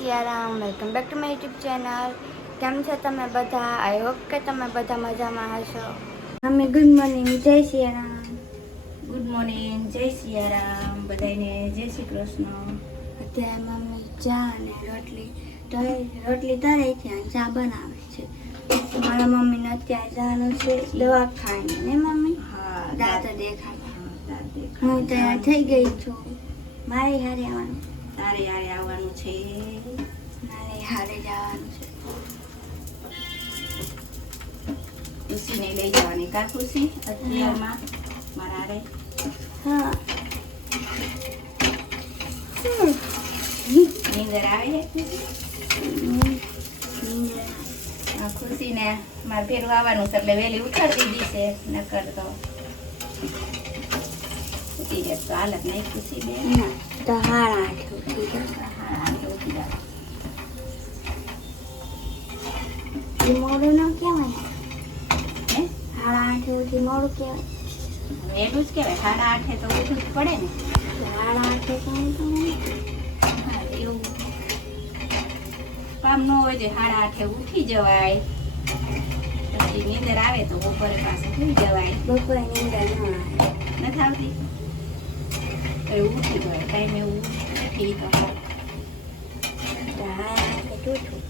Siyaram welcome back to my YouTube channel કેમ છો તમે બધા? આઈ હોપ કે તમે બધા મજામાં હશો. મમ્મી ગુડ મોર્નિંગ જય સિયારામ. ગુડ મોર્નિંગ જય સિયારામ. બધાને જય શ્રી કૃષ્ણ. અત્યારે મમ્મી ચા અને રોટલી તળે રોટલી તળે છે ચા બનાવે છે. મારા મમ્મીને અત્યારે જવાનું છે દવાખાને. ને મમ્મી? હા, દાંત દેખાડવા. હું તૈયાર થઈ ગઈ છું. મારે હારે આવવાનું. તારે હારે આવવાનું છે? મારે હારે જવાનું છે. ખુશીને લઈ જવાની કા ખુશી? અત્યારમાં મારા હારે? હા. નીંદર આવે છે ખુશીને મારે ભેરું આવવાનું છે એટલે વહેલી ઉઠાડી દીધી છે નકર તો હાલત નહીં ખુશી બેન. ના. તો હારા આઠે ઉઠી જાય મોડું ન કહેવાય? હે? હાડા આઠે ઉઠી મોડું કહેવાય. વહેલું જ કહેવાય. સાડા આઠે તો ઉઠવું જ પડે ને. હાડા આઠે તો એવું. કામ ન હોય તો આઠે ઉઠી જવાય. પછી નીંદર આવે તો બપોરે પાસે સુઈ જવાય. બપોરે નીંદર ન આવે. નથી આવતી? તો એવું ઉઠી જવાય ટાઈમ એવું ઉઠી તો તો હાડા આઠે ઉઠું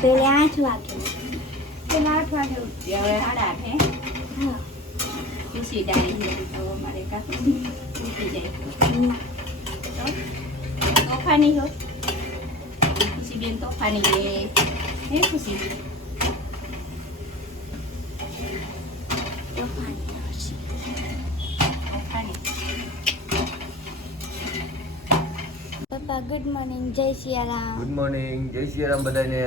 પેલે આઠ વાગે પેલા આઠ વાગે ઉઠતી હવે સાડા આઠે હા ખુશી ડાળી જેવી તો અમારે કાકુ ઉઠી જાય હમ. તો તોફાની હો ખુશી બેન તોફાની છે હે ખુશી તોફાની હશે. તોફાની પપ્પા ગુડ મોર્નિંગ જય સિયારામ ગુડ મોર્નિંગ જય સિયારામ બધાને.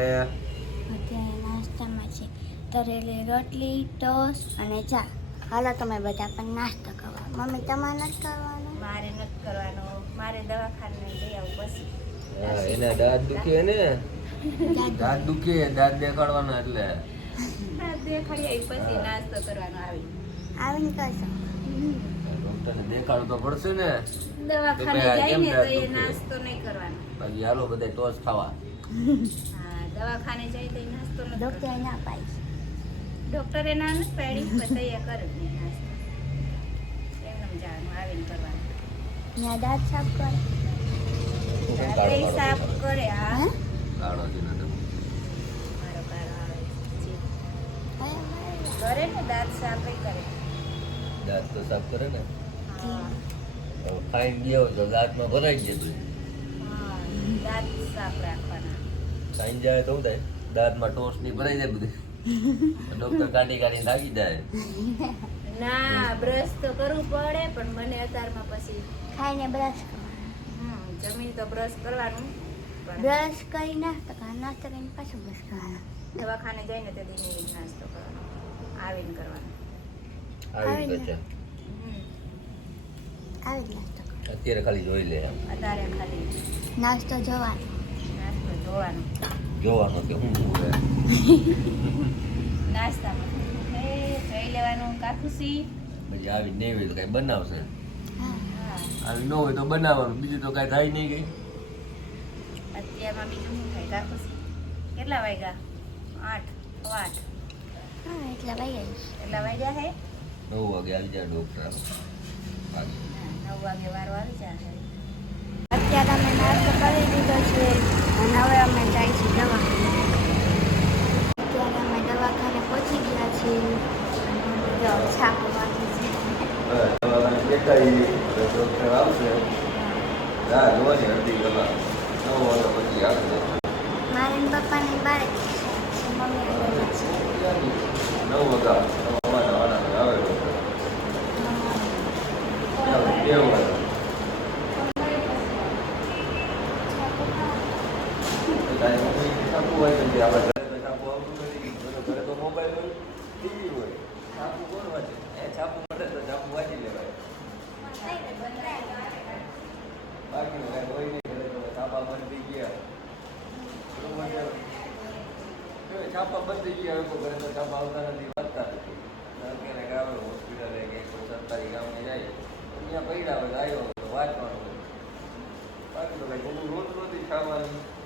અત્યારે નાસ્તામાં છે. તરેલી રોટલી ટોસ અને ચા. હાલો તમે બધા પણ નાસ્તો કરો મમ્મી તમારે નથી કરવાનો? મારે નથી કરવાનો. મારે દવાખાને લઈ આવું પછી હા, એના દાંત દુખે ને? દાંત દુખે. દાંત દેખાડવાના એટલે. દાંત દેખાડી આવી પછી નાસ્તો કરવાનો આવી. આવીને કરશો? ડોક્ટરને દેખાડું તો પડશે ને. દવાખાને જઈને તો એ નાસ્તો નહીં કરવાનો. બાકી હાલો બધા ટોસ ખાવા. હા દવાખાને જઈ તો એ નાસ્તો નથી ડોક્ટર. ના પાઈ ડોક્ટરે ના પાડી પણ તૈયાર કરે જ નાસ્તો. જવાનું આવીને કરવાનું. ના દાંત સાફ કરે. રાત્રે સાફ કરે હા? કાળો છે ને તો. મારો કાળો આવે છે. હે, હે. કરે ને દાંત સાફ કરે. દાંત તો સાફ કરે ને. હા હવે ગયો તો દાંતમાં ભરાઈ જતું દાંત સાફ રાખવાના. ખાઈને જાય તો શું થાય? દાંતમાં ટોસની ભરાઈ જાય બધું. ડોક્ટર કાઢી કાઢીને લાગી જાય. ના બ્રશ તો કરવું પડે પણ મને અત્યારમાં પછી ખાઈને બ્રશ હમ, જમીન તો બ્રશ કરવાનું બ્રશ કરી નાસ્તો કરવાનો નાસ્તો કરીને પાછું બ્રશ કરવાનો. દવાખાને જઈને તે દિને નાસ્તો કરવાનો આવીને કરવાનો. આવી આવી તો છે હમ, આવી નાસ્તો અત્યારે ખાલી જોઈ લે એમ. અત્યારે ખાલી નાસ્તો જોવાનો. નાસ્તો જોવાનો. જોવાનું કે હું શું છે નાસ્તામાં હે જોઈ લેવાનું કાકુસી. પછી આવી નહીં હોય તો કાંઈ બનાવશે. હા. હા. આવી ન હોય તો બનાવવાનું બીજું તો કાંઈ થાય નહીં કઈ. અત્યારમાં બીજું શું થાય? કાકુસી. કેટલા વાગ્યા? આઠ આઠ. હા એટલા ભાઈ એટલા વાગ્યા હે? નવ વાગે આવી જાય ડોક્ટર. હા, નવ વાગે વારો આવી જાય અત્યારે અમે નાસ્તો કરી દીધો છે અને હવે અમે છે દવાખાને. અત્યારે અમે દવાખાને પહોંચી ગયા છીએ અને જો છાપો બાકી છે દેખાય ડોક્ટર આવશે રાહ જોવાની અડધી કલાક નવ વાગે પછી આવશે મારે ને પપ્પાને બારે મમ્મી અંદર છે નવ વાગ્યા સવારના વાળા આવે ડોક્ટર બે વાગે તારી મમ્મી છાપું હોય તો જે આપણે ઘરે તો મોબાઈલ હોય, ટીવી હોય. છાપું કોણ વાંચે? છાપું મળે તો છાપું વાંચી લેવાય. બાકી કાંઈ હોય નહીં છાપા બંધ થઈ ગયા. બરોબર છે? છાપા બંધ ગયા હવે ઘરે તો છાપા આવતા નથી, વાંચતા નથી. અત્યારે કે હોસ્પિટલે કે કોઈ સરકારી કામે જાય ત્યાં પડ્યા હોય આવ્યો વાંચવાનું બાકી તો કાંઈ રોજ રોજ ખાવાનું.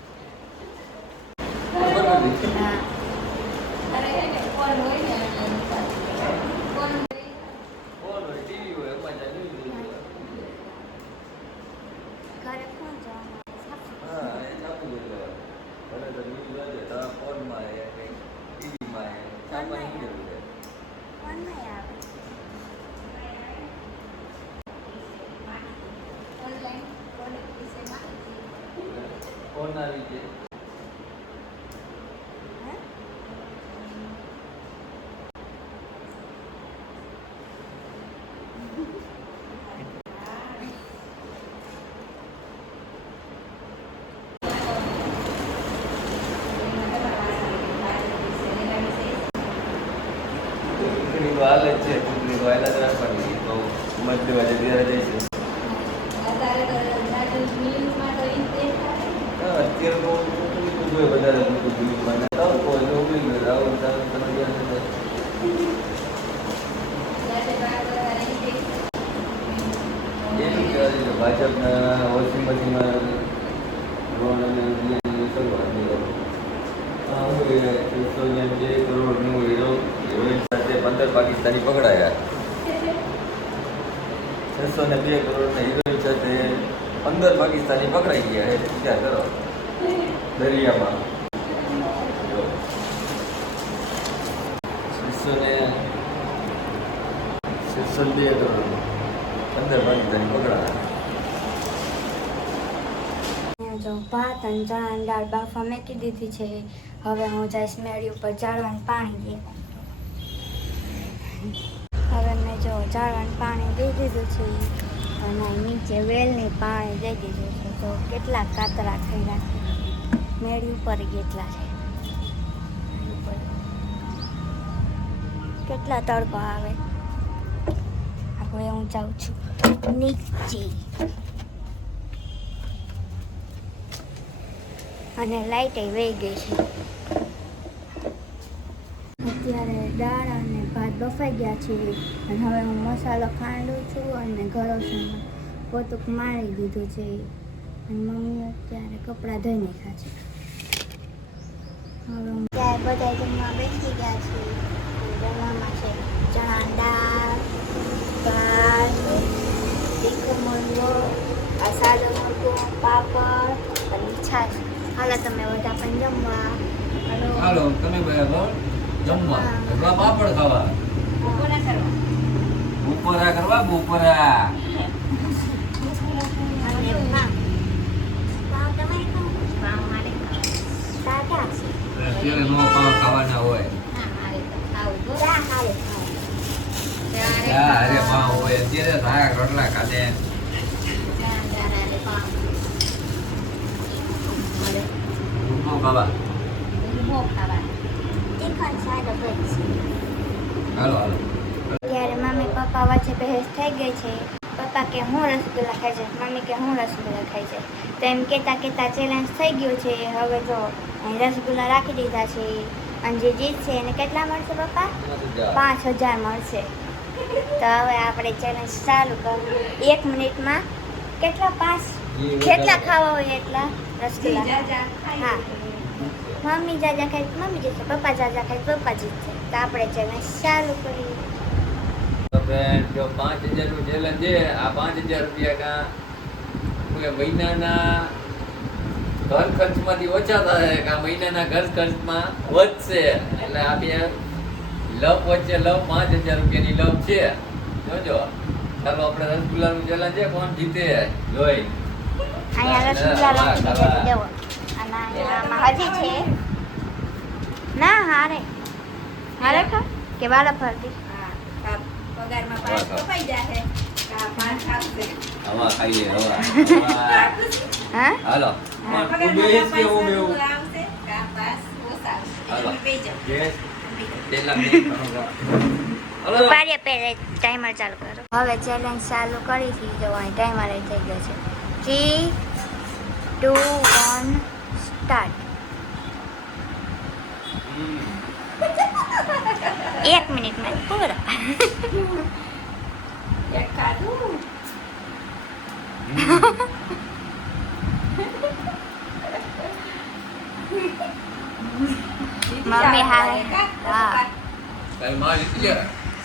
ફોન આવી ગયા જોઈએ વધારે ને બે કરોડનું હીરો સાથે પંદર પાકિસ્તાની પકડાયા. છસો ને બે કરોડના હિરોઈન સાથે પંદર પાકિસ્તાની પકડાઈ ગયા. એ વિચાર કરો? દરિયામાં. જો. છસો ને છસો ને બે કરોડ પાકિસ્તાની પકડાયા જો ભાત અને ચણાની દાળ બાફા મેકી દીધી છે. હવે હું જઈશ મેળી ઉપર ઝાડવાનું પાણી દે. હવે મેં જો ઝાડવાનું પાણી દઈ દીધું છે. અને નીચે વેલની પાણી દઈ દીધું છે. તો કેટલા કાતરા થઈ છે મેળી ઉપર કેટલા છે? કેટલા તડકો આવે? હવે હું જાઉં છું. નીચે. અને લાઈટ વહી ગઈ છે. અત્યારે દાળ અને ભાત બફાઈ ગયા છે. અને હવે હું મસાલો ખાંડું છું અને ગરોસમાં પોતું મારી દીધું છે. અને મમ્મી અત્યારે કપડાં ધોઈ નાખ્યા છે. હવે ત્યારે બધા જમવા બેસી ગયા છે. જમવામાં છે ચણા દાળ ભાત તીખો મુરગો સાદો મુરગો પાપડ અને છાશ હાલો તમે બધા પણ જમવા. હાલો. હાલો તમે બરાબર જમવા. પાપડ ખાવા. બપોરા કરવા. બપોરા કરવા બપોરા અને પાવ પાવ તમારે ખાવું પાવ મારે સાદા છે અત્યારે નો પાવ ખાવાના હોય. અરે. પાવ હોય. અત્યારે સારા રોટલા ખાધે. હાલો હાલો. ત્યારે મમ્મી પપ્પા વચ્ચે બહેસ થઈ ગઈ છે. પપ્પા કે હું રસગુલ્લા ખાઈ છે મમ્મી કે હું રસગુલ્લા ખાઈ છે તો એમ કહેતા કહેતા ચેલેન્જ થઈ ગયું છે. હવે જો રસગુલ્લા રાખી દીધા છે. અને જે જીતશે એને કેટલા મળશે પપ્પા? પાંચ હજાર. મળશે. તો હવે આપણે ચેલેન્જ ચાલુ કરું એક મિનિટમાં કેટલા પાંચ કેટલા ખાવા હોય એટલા રસગુલ્લા? હા. મમ્મી જાજા ખાય મમ્મી જીતશે પપ્પા જાજા ખાય પપ્પા જીતશે તો આપણે ચેલેન્જ ચાલુ કરીએ. જો પાંચ હજારનું ચેલેન્જ છે આ પાંચ હજાર રૂપિયા કા મહિનાના ઘર ખર્ચમાંથી ઓછા થશે કે આ મહિનાના ઘર ખર્ચમાં વધશે. એટલે આ બે લવ વચ્ચે લવ પાંચ હજાર રૂપિયાની લવ છે. જોજો ચાલો આપણે રસગુલ્લાનું ચેલેન્જ છે કોણ જીતે? જોઈ. ના હારે. હારે કે વાળા ફરતી. પગારમાં પાંચ કપાઈ જાહે. હવા ખાઈએ હવા. હા હાલો. ટાઈમર ચાલુ કરો. હવે ચેલેન્જ ચાલુ કરી છે જો અહીં ટાઈમર થઈ ગયો છે. Three two one start. એક મિનિટમાં પૂરો. મમ્મી હા?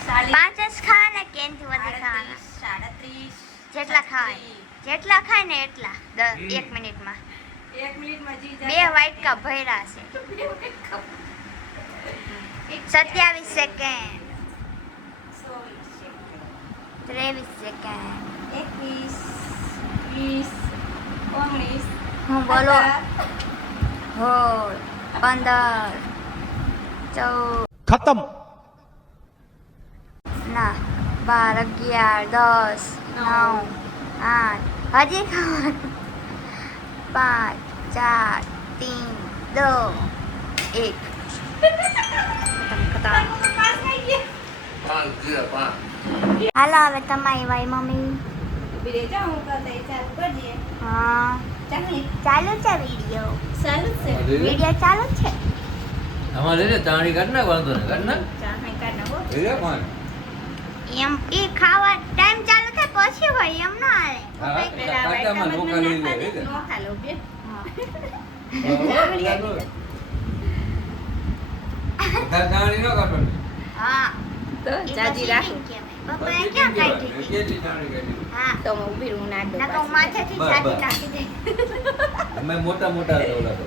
સાડી- પાંચ જ ખાવાના કે જેટલા ખાવાય જેટલા ખાય ને એટલા એક મિનિટમાં એક મિનિટમાં બે વાઇટ વાટકા ભર્યા છે સત્યાવીસ સેકન્ડ ત્રેવીસ સેકન્ડ એકવીસ વીસ ઓગણીસ હું બોલો હો પંદર ચૌદ ખતમ ના બાર અગિયાર દસ નવ આઠ હજી ખબર પાંચ ચાર તીન દો એક હાલો હવે તમારી વાય મમ્મી. હું. ચાલુ હા ચાલુ છે વીડિયો ચાલુ છે. વીડિયો ચાલુ છે અમારે રે ચાણી કાઢ નાખ વાંધો નહીં કાઢ નાખ. ચા હાય કાઢ નાખો. રે પાંચ એમ એ ખાવા ટાઈમ ચાલુ થાય પછી હોય એમ ના હાલે. પેલા નો ખાલો બે. વધારે ચાણી ન કાઢવાની. હા. તો જાજી રાખો. પપ્પાએ ક્યાં કાઢી? કેટલી ચાણી કાઢી. હા. તો હું ઊભી રહું, નાખ દઉં ના તો હું પાછી. માથેથી જાજી નાખી દે. અમે મોટા મોટા હતા તો.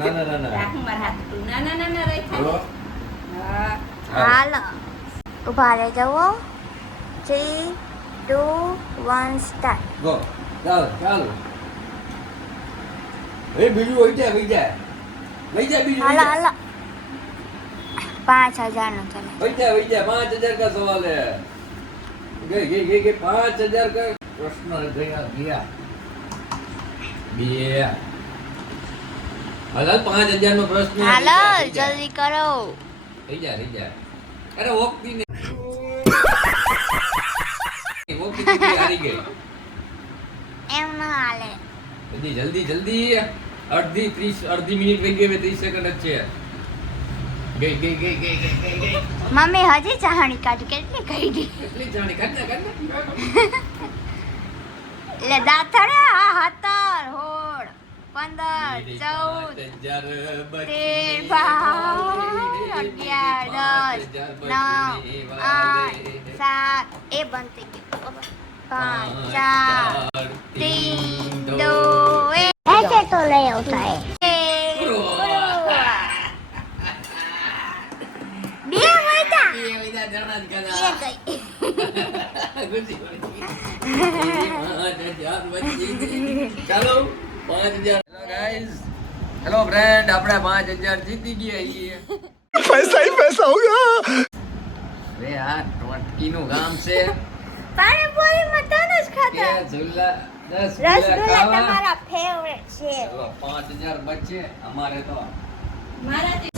નાના નાના. રાખું મારા હાથ તું. નાના નાના રહી હા. હાલો. ઊભા રહી જવો three two one start go. ચાલો ચાલો. એ બીજું હોય જાય. વહી જાય બીજું હાલો હાલો. પાંચ હજાર નો ચાલે वही जा वही जा पाँच हजार का सवाल है गए गए गए गए पाँच हजार का प्रश्न गया गया बे हालाल पाँच हजार નો પ્રશ્ન है, હાલો થઈ જાય, જલ્દી કરો થઈ જાય થઈ જાય અરે ઓકતી ને ઓકતી દીકરી હારી ગઈ એમ ના હાલે જલ્દી જલ્દી જલ્દી અડધી ત્રીસ અડધી મિનિટ રહી ગઈ હવે ત્રીસ સેકન્ડ જ છે ગઈ ગઈ ગઈ ગઈ ગઈ મમ્મી હજી ચાહણી કાઢી કેટલી ગઈ ગઈ કેટલી ચાહણી? કાઢ કાઢ લે દાથડે આ હાતર હોડ પંદર ચૌદ તેર બાર અગિયાર દસ નવ આઠ સાત એ બંધ થઈ ગયું. પાંચ ચાર તીન દો એ તો લઈ આવતા જણા જ કદા ચાલો પાંચ હજાર. હેલો ફ્રેન્ડ આપણે પાંચ હજાર જીતી ગયા છીએ. પૈસા હી પૈસા હોગા અરે યાર ટોટકી નું ગામ છે. પાણી પૂરી મતન જ ખાતા ઝુલ્લા રસગુલ્લા તમારા ફેવરેટ છે. 5000 બચે. અમારે તો મારા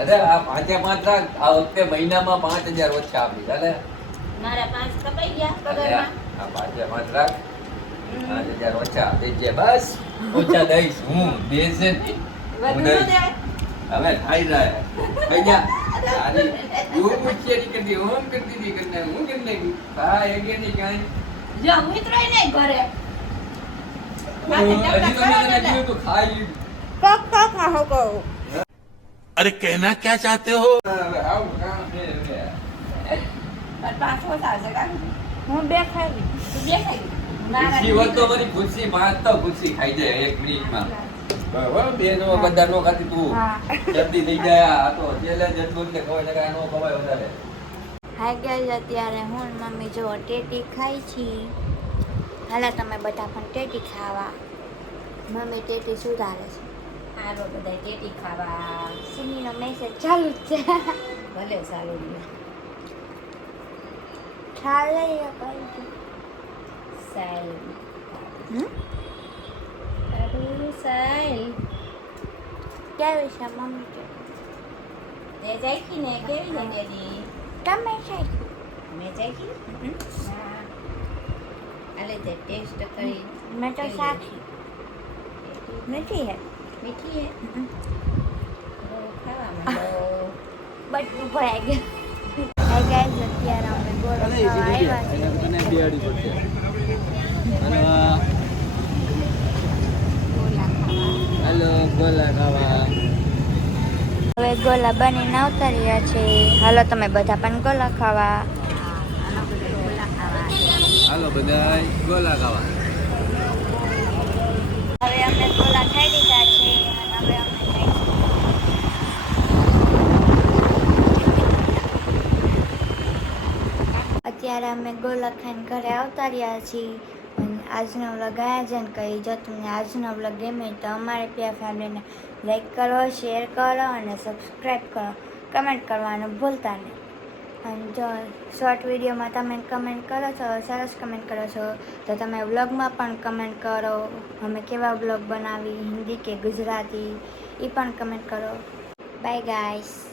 અરે આ પાંચે પાંચ આ વખતે મહિનામાં પાંચ હજાર ઓછા આપી મારા પાંચ કપાઈ ગયા પગારમાં. આ પાંચે પાંચ રાખ. પાંચ હજાર ઓછા દેજે બસ. ઓછા દઈશ હું દેશે હું દઈશ. દેવાય? હવે ખાઈ રહ્યા ભૈયા તારી હું પૂછ્યા કરતી હું કરતી હતી કરને હું કરી નાખી હા એ કે નહીં કાંઈ. જો મિત્રો નહીં ઘરે અરે કહેના ક્યાં ચાહતે હો? હું બે ખાઈ બે ખાઈ તો મારી ભૂસી ભાત તો ભૂસી ખાઈ જાય એક મિનિટમાં. બરાબર બે નો બધા નો ખાતી તું. જલ્દી થઈ જાય આ તો ચેલેન્જ એટલું એટલે ખવાય નકર આ નો ખવાય વધારે. હાય ગાઈઝ અત્યારે હું મમ્મી જો ટેટી ખાઈ છી હાલા તમે બધા પણ ટેટી ખાવા. મમ્મી ટેટી સુધારે છે. હાલો બધા ટેટી ખાવા. સિમીનો મેસેજ ચાલુ જ છે. ભલે સારું ચાલે છે. સાહેલ હમ? સાહેલ. કેવી છે મમ્મી કે? તે જાયખી ને કેવી છે તેની તમે છે મેં જાયખી હા. આલે તે ટેસ્ટ કરી. મેં તો સાખી. નથી હે? મીઠી હે? બહુ ખાવા માંડો બધું ભરાઈ ગયું. ગાઈઝ અત્યારે અમે ગોળો ખાવા આવ્યા છીએ. ગોલા બનીને આવતા રહ્યા છે. હાલો તમે બધા પણ ગોલા ખાવા. હાલો બધા ગોલા ખાવા. હવે અમે ગોલા ખાઈ લીધા છે અત્યારે અમે ગોલા ખાઈને ઘરે આવતા રહ્યા છીએ. આજનો વ્લોગ આયા છે કહી જો તમને આજનો વ્લોગ ગમે તો અમારે પ્યા ફેમિલીને લાઈક કરો, શેર કરો અને સબસ્ક્રાઈબ કરો. કમેન્ટ કરવાનું ભૂલતા નહીં. અને જો શોર્ટ વિડીયોમાં તમે કમેન્ટ કરો છો, સરસ કમેન્ટ કરો છો, તો તમે વ્લોગમાં પણ કમેન્ટ કરો. અમે કેવા વ્લોગ બનાવી, હિન્દી કે ગુજરાતી એ પણ કમેન્ટ કરો. Bye guys